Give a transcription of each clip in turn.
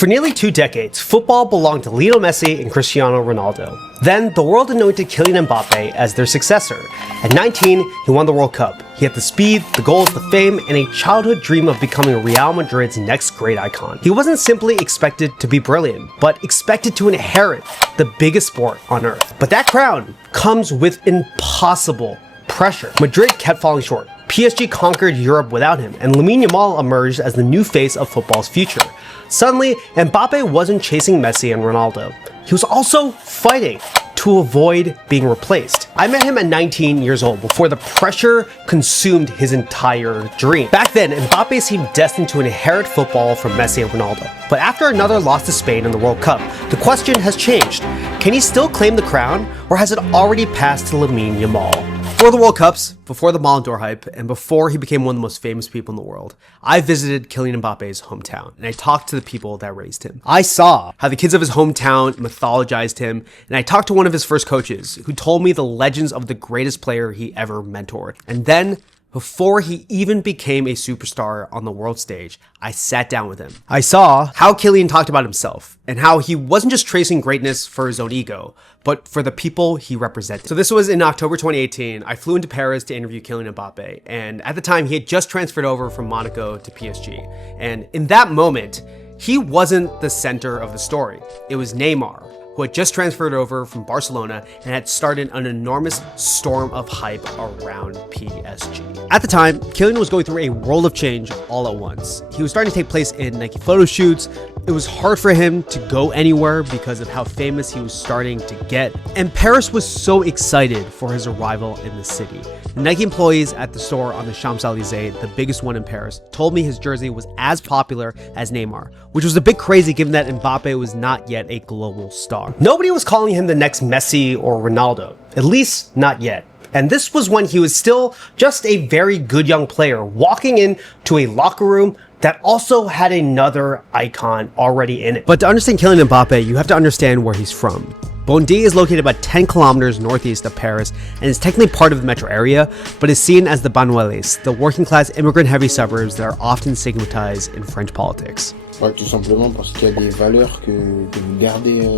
For nearly 2 decades, football belonged to Lionel Messi and Cristiano Ronaldo. Then, the world anointed Kylian Mbappé as their successor. At 19, he won the World Cup. He had the speed, the goals, the fame, and a childhood dream of becoming Real Madrid's next great icon. He wasn't simply expected to be brilliant, but expected to inherit the biggest sport on earth. But that crown comes with impossible pressure. Madrid kept falling short. PSG conquered Europe without him, and Lamine Yamal emerged as the new face of football's future. Suddenly, Mbappé wasn't chasing Messi and Ronaldo. He was also fighting to avoid being replaced. I met him at 19 years old before the pressure consumed his entire dream. Back then, Mbappé seemed destined to inherit football from Messi and Ronaldo. But after another loss to Spain in the World Cup, the question has changed. Can he still claim the crown, or has it already passed to Lamine Yamal? Before the World Cups, before the Ballon d'Or hype, and before he became one of the most famous people in the world, I visited Kylian Mbappe's hometown, and I talked to the people that raised him. I saw how the kids of his hometown mythologized him, and I talked to one of his first coaches, who told me the legends of the greatest player he ever mentored. And then, before he even became a superstar on the world stage, I sat down with him. I saw how Kylian talked about himself and how he wasn't just tracing greatness for his own ego, but for the people he represented. So this was in October 2018. I flew into Paris to interview Kylian Mbappé, and at the time he had just transferred over from Monaco to PSG. And in that moment, he wasn't the center of the story. It was Neymar, who had just transferred over from Barcelona and had started an enormous storm of hype around PSG. At the time, Kylian was going through a world of change all at once. He was starting to take place in Nike photo shoots. It was hard for him to go anywhere because of how famous he was starting to get. And Paris was so excited for his arrival in the city. The Nike employees at the store on the Champs-Élysées, the biggest one in Paris, told me his jersey was as popular as Neymar, which was a bit crazy given that Mbappé was not yet a global star. Nobody was calling him the next Messi or Ronaldo, at least not yet. And this was when he was still just a very good young player walking into a locker room that also had another icon already in it. But to understand Kylian Mbappé, you have to understand where he's from. Bondy is located about 10 kilometers northeast of Paris and is technically part of the metro area, but is seen as the banlieues, the working class immigrant-heavy suburbs that are often stigmatized in French politics. Ouais, tout simplement parce qu'il y a des valeurs que vous gardez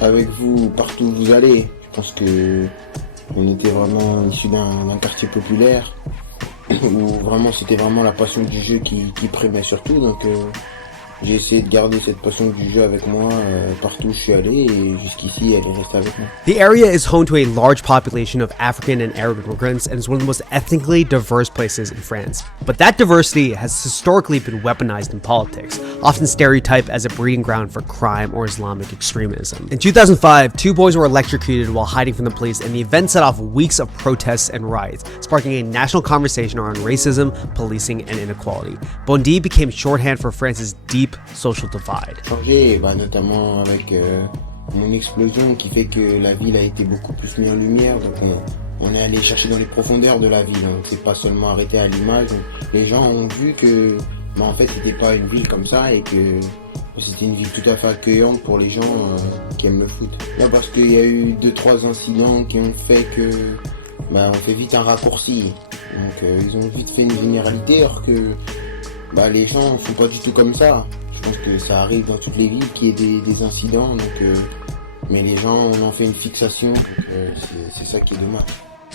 avec vous partout où vous allez. Je pense que on était vraiment issu d'un quartier populaire où vraiment c'était vraiment la passion du jeu qui primait surtout. Donc j'ai essayé de garder cette passion du jeu avec moi partout où je suis allé et jusqu'ici elle est restée avec moi. The area is home to a large population of African and Arab immigrants and is one of the most ethnically diverse places in France. But that diversity has historically been weaponized in politics, often stereotyped as a breeding ground for crime or Islamic extremism. In 2005, 2 boys were electrocuted while hiding from the police, and the event set off weeks of protests and riots, sparking a national conversation around racism, policing, and inequality. Bondy became shorthand for France's deep social divide. Changé, notamment avec mon explosion qui fait que la ville a été beaucoup plus mise en lumière. Donc on est allé chercher dans les profondeurs de la ville. Donc c'est pas seulement arrêté à l'image. Les gens ont vu que en fait c'était pas une ville comme ça et que c'était une ville tout à fait accueillante pour les gens qui aiment le foot. Là parce qu'il y a eu 2-3 incidents qui ont fait que on fait vite un raccourci. Donc ils ont vite fait une généralité alors que les gens sont pas du tout comme ça. Je pense que ça arrive dans toutes les villes qu'il y ait des incidents, donc, mais les gens on en fait une fixation, donc c'est ça qui est dommage.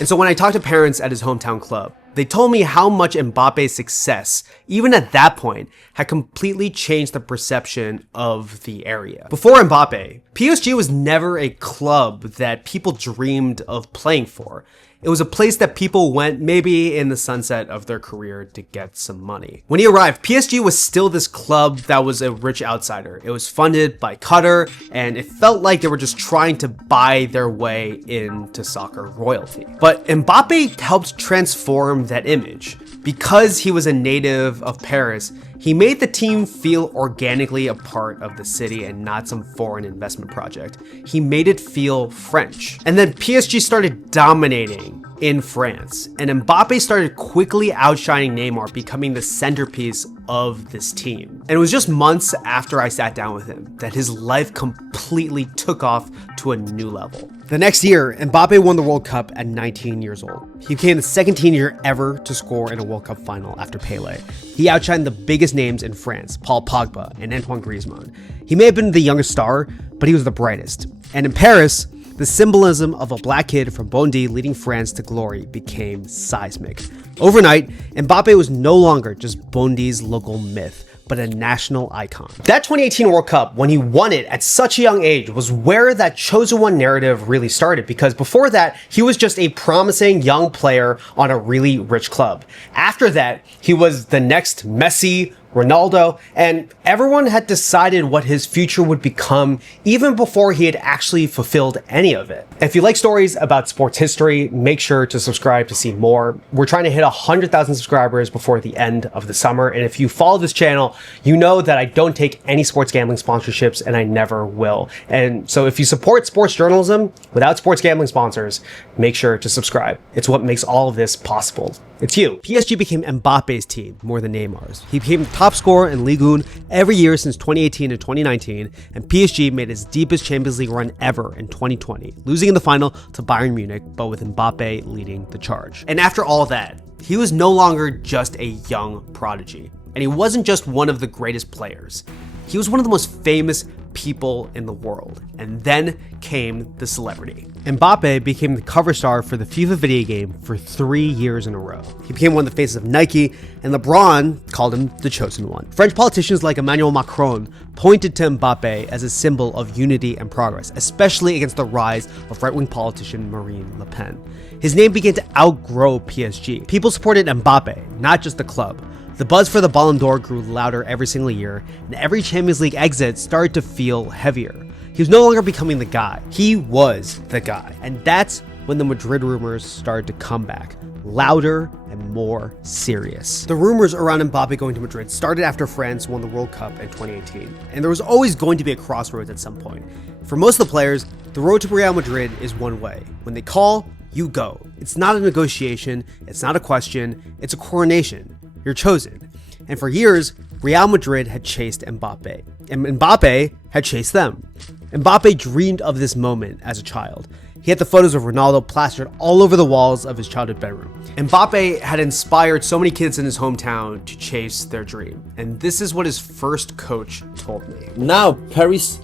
And so when I talked to parents at his hometown club, they told me how much Mbappe's success, even at that point, had completely changed the perception of the area. Before Mbappé, PSG was never a club that people dreamed of playing for. It was a place that people went maybe in the sunset of their career to get some money. When he arrived, PSG was still this club that was a rich outsider. It was funded by Qatar, and it felt like they were just trying to buy their way into soccer royalty. But Mbappé helped transform that image. Because he was a native of Paris, he made the team feel organically a part of the city and not some foreign investment project. He made it feel French. And then PSG started dominating in France, and Mbappé started quickly outshining Neymar, becoming the centerpiece of this team. And it was just months after I sat down with him that his life completely took off to a new level. The next year, Mbappé won the World Cup at 19 years old. He became the second teenager ever to score in a World Cup final after Pelé. He outshined the biggest names in France, Paul Pogba and Antoine Griezmann. He may have been the youngest star, but he was the brightest. And in Paris, the symbolism of a black kid from Bondy leading France to glory became seismic. Overnight, Mbappé was no longer just Bondy's local myth, but a national icon. That 2018 World Cup, when he won it at such a young age, was where that chosen one narrative really started, because before that, he was just a promising young player on a really rich club. After that, he was the next Messi, Ronaldo, and everyone had decided what his future would become even before he had actually fulfilled any of it. If you like stories about sports history, make sure to subscribe to see more. We're trying to hit 100,000 subscribers before the end of the summer, and if you follow this channel, you know that I don't take any sports gambling sponsorships, and I never will. And so if you support sports journalism without sports gambling sponsors, make sure to subscribe. It's what makes all of this possible. It's you. PSG became Mbappe's team more than Neymar's. He became the top scorer in Ligue 1 every year since 2018 and 2019, and PSG made its deepest Champions League run ever in 2020, losing in the final to Bayern Munich, but with Mbappé leading the charge. And after all that, he was no longer just a young prodigy, and he wasn't just one of the greatest players. He was one of the most famous people in the world. And then came the celebrity. Mbappé became the cover star for the FIFA video game for 3 years in a row. He became one of the faces of Nike, and LeBron called him the chosen one. French politicians like Emmanuel Macron pointed to Mbappé as a symbol of unity and progress, especially against the rise of right-wing politician Marine Le Pen. His name began to outgrow PSG. People supported Mbappé, not just the club. The buzz for the Ballon d'Or grew louder every single year, and every Champions League exit started to feel heavier. He was no longer becoming the guy. He was the guy. And that's when the Madrid rumors started to come back, louder and more serious. The rumors around Mbappé going to Madrid started after France won the World Cup in 2018, and there was always going to be a crossroads at some point. For most of the players, the road to Real Madrid is one way. When they call, you go. It's not a negotiation, it's not a question, it's a coronation. You're chosen. And for years, Real Madrid had chased Mbappé, and Mbappé had chased them. Mbappé dreamed of this moment as a child. He had the photos of Ronaldo plastered all over the walls of his childhood bedroom. Mbappé had inspired so many kids in his hometown to chase their dream. And this is what his first coach told me. Now, Paris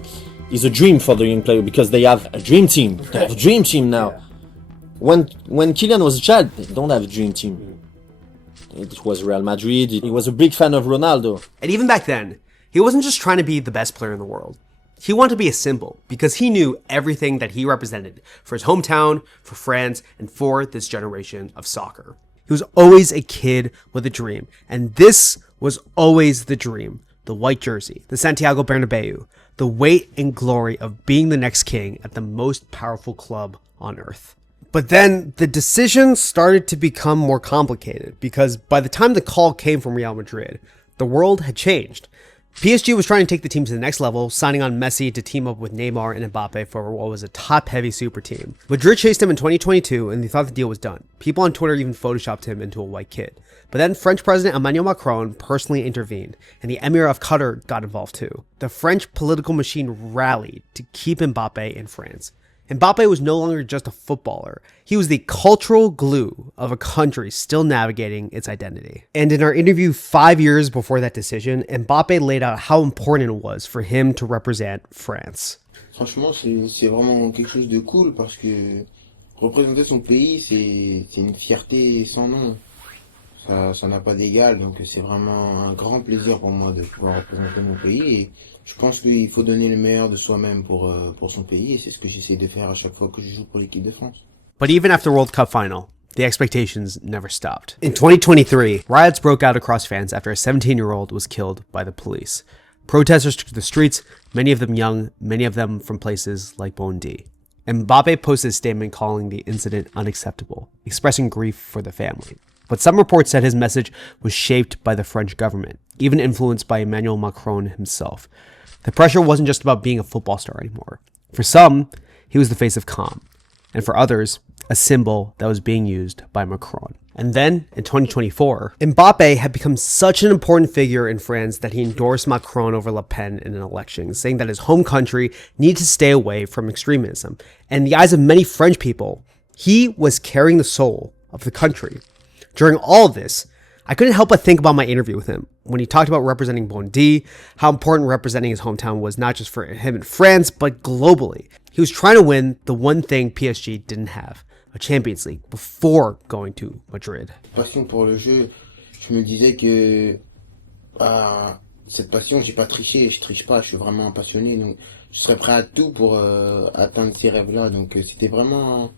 is a dream for the young player because they have a dream team. They have a dream team now. Yeah. When Kylian was a child, they don't have a dream team. It was Real Madrid. He was a big fan of Ronaldo. And even back then, he wasn't just trying to be the best player in the world. He wanted to be a symbol because he knew everything that he represented for his hometown, for France, and for this generation of soccer. He was always a kid with a dream, and this was always the dream. The white jersey, the Santiago Bernabeu, the weight and glory of being the next king at the most powerful club on earth. But then the decision started to become more complicated because by the time the call came from Real Madrid, the world had changed. PSG was trying to take the team to the next level, signing on Messi to team up with Neymar and Mbappé for what was a top-heavy super team. Madrid chased him in 2022 and they thought the deal was done. People on Twitter even photoshopped him into a white kid. But then French President Emmanuel Macron personally intervened, and the Emir of Qatar got involved too. The French political machine rallied to keep Mbappé in France. Mbappé was no longer just a footballer. He was the cultural glue of a country still navigating its identity. And in our interview 5 years before that decision, Mbappé laid out how important it was for him to represent France. Franchement, c'est vraiment quelque chose de cool parce que représenter son pays, c'est une fierté sans nom. Ça n'a pas d'égal, donc c'est vraiment un grand plaisir pour moi de pouvoir représenter mon pays. Et je pense qu'il faut donner le meilleur de soi-même pour son pays, et c'est ce que j'essaie de faire à chaque fois que je joue pour l'équipe de France. But even after the World Cup final, the expectations never stopped. In 2023, riots broke out across France after a 17-year-old was killed by the police. Protesters took to the streets, many of them young, many of them from places like Bondy. Mbappé posted a statement calling the incident unacceptable, expressing grief for the family. But some reports said his message was shaped by the French government, even influenced by Emmanuel Macron himself. The pressure wasn't just about being a football star anymore. For some, he was the face of calm. and for others, a symbol that was being used by Macron. And then, in 2024, Mbappé had become such an important figure in France that he endorsed Macron over Le Pen in an election, saying that his home country needed to stay away from extremism. And in the eyes of many French people, he was carrying the soul of the country. During all of this, I couldn't help but think about my interview with him when he talked about representing Bondy, how important representing his hometown was not just for him in France, but globally. He was trying to win the one thing PSG didn't have, a Champions League, before going to Madrid. Passion pour le jeu, je me disais que cette passion, j'ai pas triché, je triche pas, je suis vraiment un passionné, donc je serais prêt à tout pour atteindre ces rêves-là. Donc c'était vraiment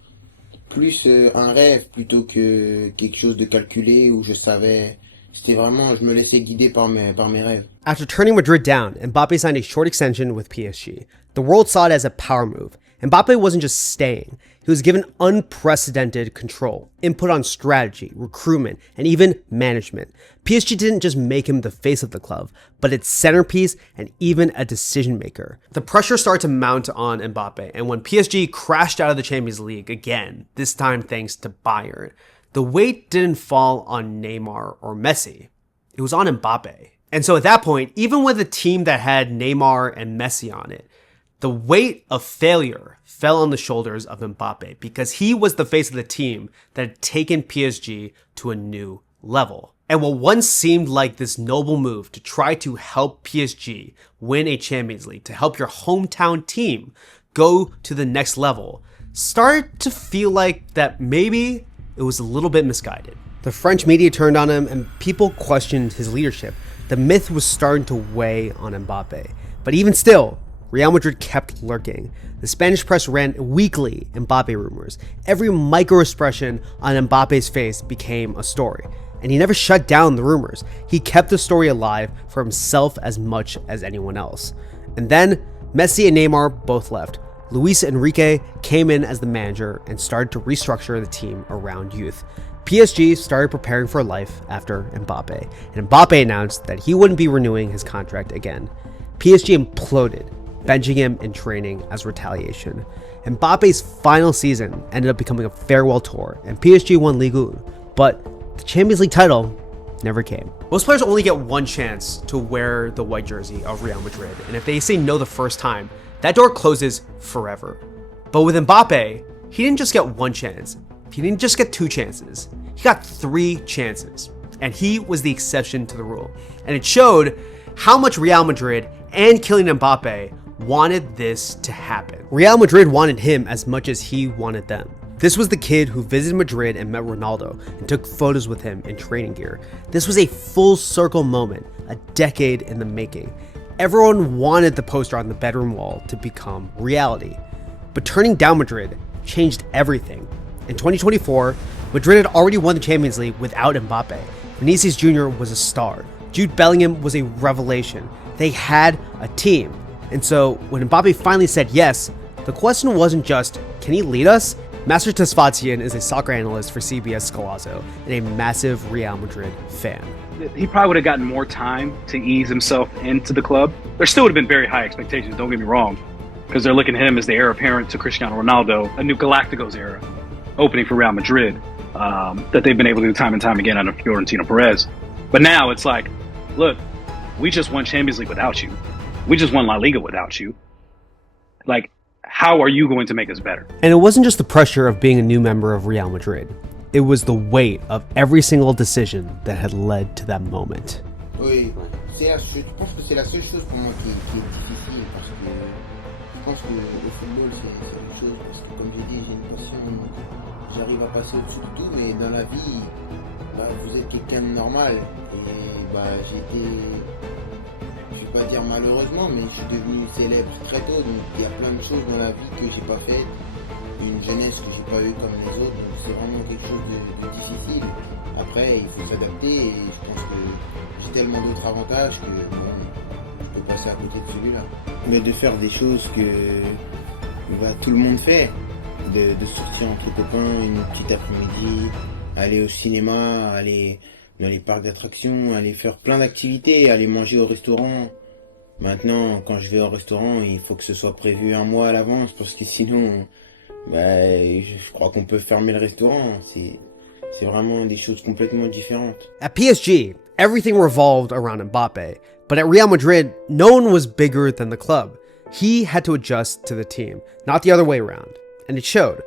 plus un rêve plutôt que quelque chose de calculé où je savais. C'était vraiment, je me laissais guider par mes rêves. After turning Madrid down, Mbappé signed a short extension with PSG. The world saw it as a power move. Mbappé wasn't just staying. He was given unprecedented control, input on strategy, recruitment, and even management. PSG didn't just make him the face of the club, but its centerpiece and even a decision maker. The pressure started to mount on Mbappé, and when PSG crashed out of the Champions League again, this time thanks to Bayern, the weight didn't fall on Neymar or Messi. It was on Mbappé. And so at that point, even with a team that had Neymar and Messi on it, the weight of failure fell on the shoulders of Mbappé because he was the face of the team that had taken PSG to a new level. And what once seemed like this noble move to try to help PSG win a Champions League, to help your hometown team go to the next level, started to feel like that maybe it was a little bit misguided. The French media turned on him and people questioned his leadership. The myth was starting to weigh on Mbappé. But even still, Real Madrid kept lurking. The Spanish press ran weekly Mbappé rumors. Every micro-expression on Mbappe's face became a story. And he never shut down the rumors. He kept the story alive for himself as much as anyone else. And then, Messi and Neymar both left. Luis Enrique came in as the manager and started to restructure the team around youth. PSG started preparing for life after Mbappé, and Mbappé announced that he wouldn't be renewing his contract again. PSG imploded, benching him in training as retaliation. Mbappe's final season ended up becoming a farewell tour, and PSG won Ligue 1, but the Champions League title never came. Most players only get one chance to wear the white jersey of Real Madrid, and if they say no the first time, that door closes forever. But with Mbappé, he didn't just get one chance. He didn't just get two chances. He got 3 chances, and he was the exception to the rule. And it showed how much Real Madrid and Kylian Mbappé wanted this to happen. Real Madrid wanted him as much as he wanted them. This was the kid who visited Madrid and met Ronaldo and took photos with him in training gear. This was a full circle moment, a decade in the making. Everyone wanted the poster on the bedroom wall to become reality. But turning down Madrid changed everything. In 2024, Madrid had already won the Champions League without Mbappé. Vinicius Jr. was a star. Jude Bellingham was a revelation. They had a team. And so when Mbappé finally said yes, the question wasn't just, can he lead us? Master Tesfazian is a soccer analyst for CBS Scalazzo and a massive Real Madrid fan. He probably would have gotten more time to ease himself into the club. There still would have been very high expectations, don't get me wrong, because they're looking at him as the heir apparent to Cristiano Ronaldo, a new Galacticos era, opening for Real Madrid, that they've been able to do time and time again under Florentino Perez. But now it's like, look, we just won Champions League without you. We just won La Liga without you. Like, how are you going to make us better? And it wasn't just the pressure of being a new member of Real Madrid. It was the weight of every single decision that had led to that moment. Oui, je pense que c'est la seule chose pour moi qui est difficile parce que je pense que le football c'est quelque chose parce que comme j'ai dit j'ai une passion, j'arrive à passer au-dessus de tout, mais dans la vie vous êtes quelqu'un de normal et j'ai été, je vais pas dire malheureusement, mais je suis devenu célèbre très tôt, donc il y a plein de choses dans la vie que j'ai pas faites, une jeunesse que j'ai pas eue comme les autres, donc c'est vraiment quelque chose de difficile. Après il faut s'adapter et je pense que j'ai tellement d'autres avantages que je peux passer à côté de celui-là. Mais de faire des choses que tout le monde fait, de sortir entre copains une petite après-midi, aller au cinéma, aller dans les parcs d'attractions, aller faire plein d'activités, aller manger au restaurant. Maintenant, quand je vais au restaurant, il faut que ce soit prévu un mois à l'avance parce que sinon, je crois qu'on peut fermer le restaurant. C'est vraiment des choses complètement différentes. At PSG, everything revolved around Mbappé, but at Real Madrid, no one was bigger than the club. He had to adjust to the team, not the other way around, and it showed.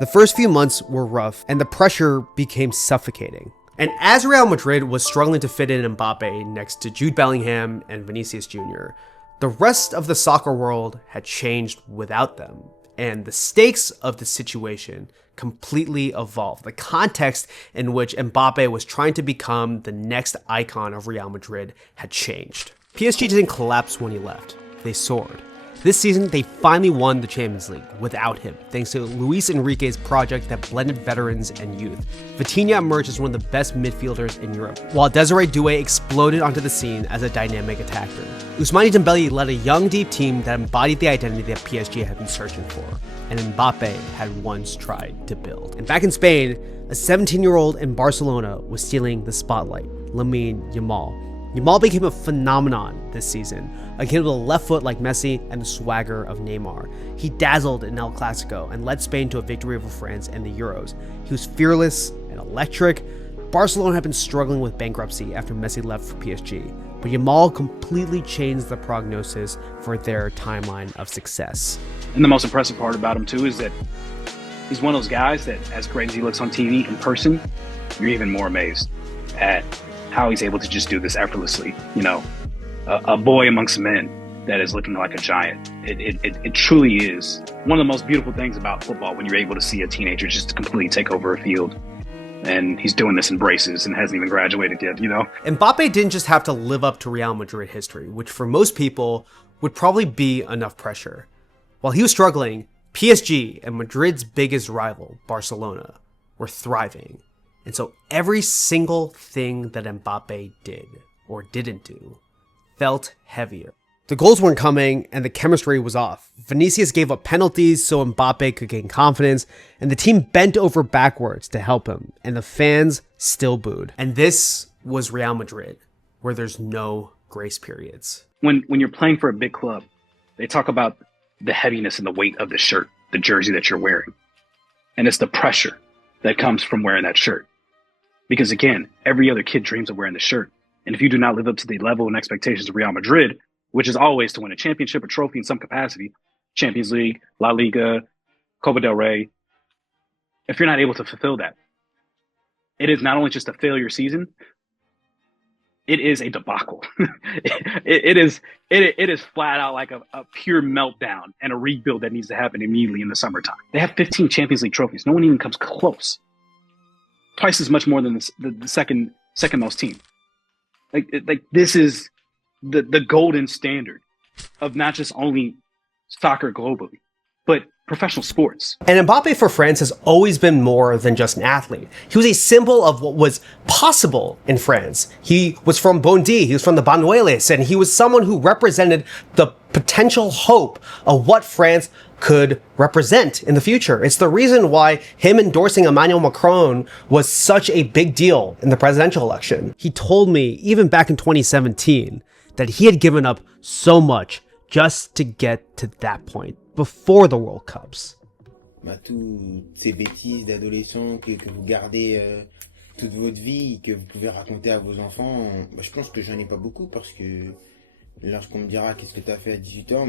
The first few months were rough, and the pressure became suffocating. And as Real Madrid was struggling to fit in Mbappé next to Jude Bellingham and Vinicius Jr., the rest of the soccer world had changed without them, and the stakes of the situation completely evolved. The context in which Mbappé was trying to become the next icon of Real Madrid had changed. PSG didn't collapse when he left. They soared. This season, they finally won the Champions League without him, thanks to Luis Enrique's project that blended veterans and youth. Vitinha emerged as one of the best midfielders in Europe, while Desiree Doué exploded onto the scene as a dynamic attacker. Ousmane Dembele led a young, deep team that embodied the identity that PSG had been searching for, and Mbappé had once tried to build. And back in Spain, a 17-year-old in Barcelona was stealing the spotlight, Lamine Yamal. Yamal became a phenomenon this season, a kid with a left foot like Messi and the swagger of Neymar. He dazzled in El Clasico and led Spain to a victory over France in the Euros. He was fearless and electric. Barcelona had been struggling with bankruptcy after Messi left for PSG, but Yamal completely changed the prognosis for their timeline of success. And the most impressive part about him too is that he's one of those guys that, as great as he looks on TV in person, you're even more amazed at how he's able to just do this effortlessly. You know, a boy amongst men that is looking like a giant. It truly is one of the most beautiful things about football, when you're able to see a teenager just completely take over a field. And he's doing this in braces and hasn't even graduated yet, you know? Mbappé didn't just have to live up to Real Madrid history, which for most people would probably be enough pressure. While he was struggling, PSG and Madrid's biggest rival, Barcelona, were thriving. And so every single thing that Mbappé did or didn't do felt heavier. The goals weren't coming and the chemistry was off. Vinicius gave up penalties so Mbappé could gain confidence, and the team bent over backwards to help him, and the fans still booed. And this was Real Madrid, where there's no grace periods. When you're playing for a big club, they talk about the heaviness and the weight of the shirt, the jersey that you're wearing. And it's the pressure that comes from wearing that shirt. Because again, every other kid dreams of wearing the shirt. And if you do not live up to the level and expectations of Real Madrid, which is always to win a championship, a trophy in some capacity, Champions League, La Liga, Copa del Rey, if you're not able to fulfill that, it is not only just a failure season, it is a debacle. it is flat out like a pure meltdown and a rebuild that needs to happen immediately in the summertime. They have 15 Champions League trophies. No one even comes close. Twice as much more than the second most team. Like this is the golden standard of not just only soccer globally, but professional sports. And Mbappé for France has always been more than just an athlete. He was a symbol of what was possible in France. He was from Bondy, he was from the Banueles, and he was someone who represented the potential hope of what France could represent in the future. It's the reason why him endorsing Emmanuel Macron was such a big deal in the presidential election. He told me, even back in 2017, that he had given up so much just to get to that point, before the World Cups. Toutes ces bêtises d'adolescents que vous gardez toute votre vie, que vous pouvez raconter à vos enfants, je pense que j'en ai pas beaucoup, parce que lorsqu'on me dira qu'est-ce que tu as fait à 18 ans,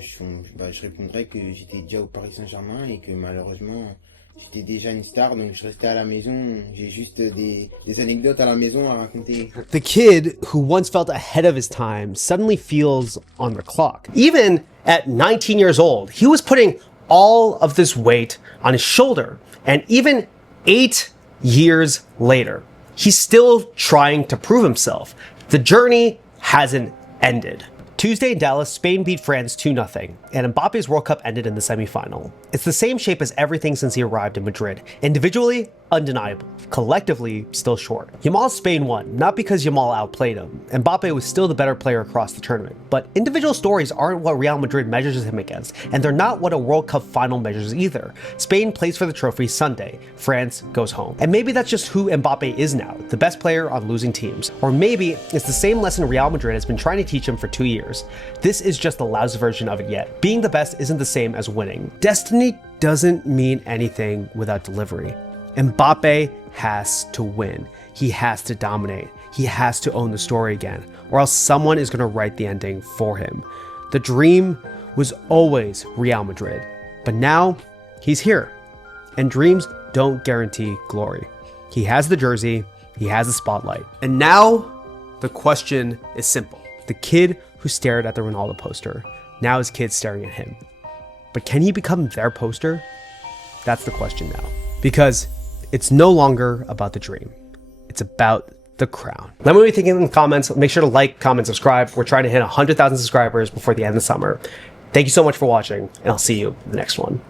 je répondrai que j'étais déjà au Paris Saint-Germain et que malheureusement j'étais déjà une star, donc je restais à la maison. J'ai juste des anecdotes à la maison à raconter. The kid who once felt ahead of his time suddenly feels on the clock. Even at 19 years old, he was putting all of this weight on his shoulder. And even 8 years later, he's still trying to prove himself. The journey hasn't ended. Tuesday in Dallas, Spain beat France 2-0, and Mbappe's World Cup ended in the semifinal. It's the same shape as everything since he arrived in Madrid. Individually, undeniable. Collectively, still short. Yamal's Spain won, not because Yamal outplayed him. Mbappé was still the better player across the tournament. But individual stories aren't what Real Madrid measures him against, and they're not what a World Cup final measures either. Spain plays for the trophy Sunday, France goes home. And maybe that's just who Mbappé is now, the best player on losing teams. Or maybe it's the same lesson Real Madrid has been trying to teach him for 2 years. This is just the loudest version of it yet. Being the best isn't the same as winning. Destiny doesn't mean anything without delivery. Mbappé has to win. He has to dominate. He has to own the story again, or else someone is going to write the ending for him. The dream was always Real Madrid, but now he's here. And dreams don't guarantee glory. He has the jersey, he has the spotlight. And now the question is simple. The kid who stared at the Ronaldo poster, now his kid's staring at him. But can he become their poster? That's the question now. Because it's no longer about the dream. It's about the crown. Let me know what you think in the comments. Make sure to like, comment, subscribe. We're trying to hit 100,000 subscribers before the end of the summer. Thank you so much for watching, and I'll see you in the next one.